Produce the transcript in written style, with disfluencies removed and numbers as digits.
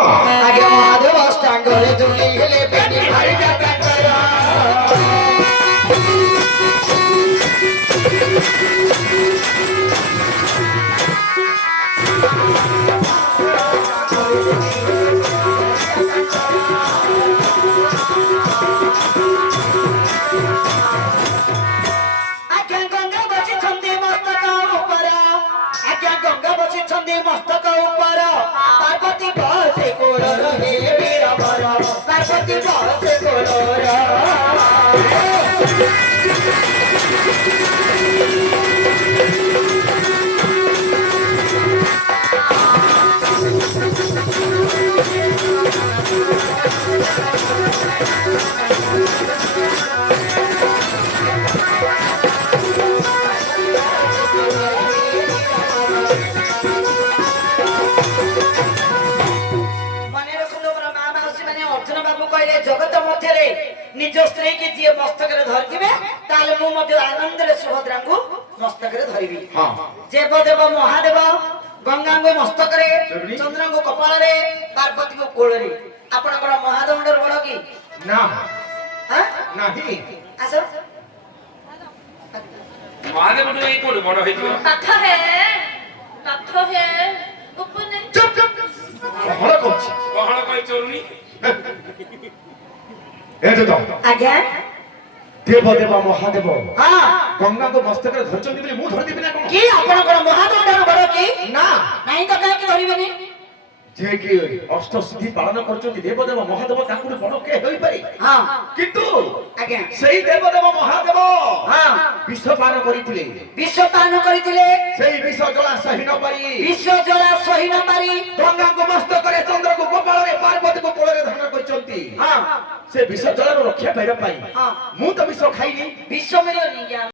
आगे महादेव अष्टांगरे दुखी हिले पेटी भारी जाता करा आज्ञा गंगा बची छंदी मस्तक ऊपर आज्ञा गंगा बची छंदी मस्तक ऊपर पार्वती बसे कोड़ रहे वीर वर पार्वती बसे कोड़ जगत मध्य निज स्त्री की जी मस्तक धरथिबे ताले मु मध्य आनंद रे सुभद्रा को मस्तक रे धरिबी हां जेव देव महादेव गंगा को मस्तक रे चंद्र को कपाल रे पार्वती को कोळ रे आपण कोन महादंडर बड़ की ना हां नाही आसो महादेव तो एक कोड बड़ हेतिबो कथा है ऊपर नहीं चुप चुप कहळ कहछि कहळ कहि चोरनी ए तो आज्ञा देव देव महादेव हां गंगा को मस्तक रे धरचंदी बोली मु धरदी बिना कोन की आपण कोन महादंडर बड़ की ना नहीं तो काहे की धरिबेनी जे कि अष्ट सिद्धि पालन करचंदी देव देव महादेव ताकु बड़ के होई पारी हां किंतु आज्ञा सेही देव देव महादेव हां विष पान करिथिले विश्व पान करिथिले सेही विष जला सही न पारी विश्व जला सही न पारी गंगा को मस्तक रे चंद्र को कपाल रे पार्वती को कोळ रे धारण करचंती हां से विष जला रक्षा पाइबा पाई हां मु तो विष खाइनी विश्व मिलनी ज्ञान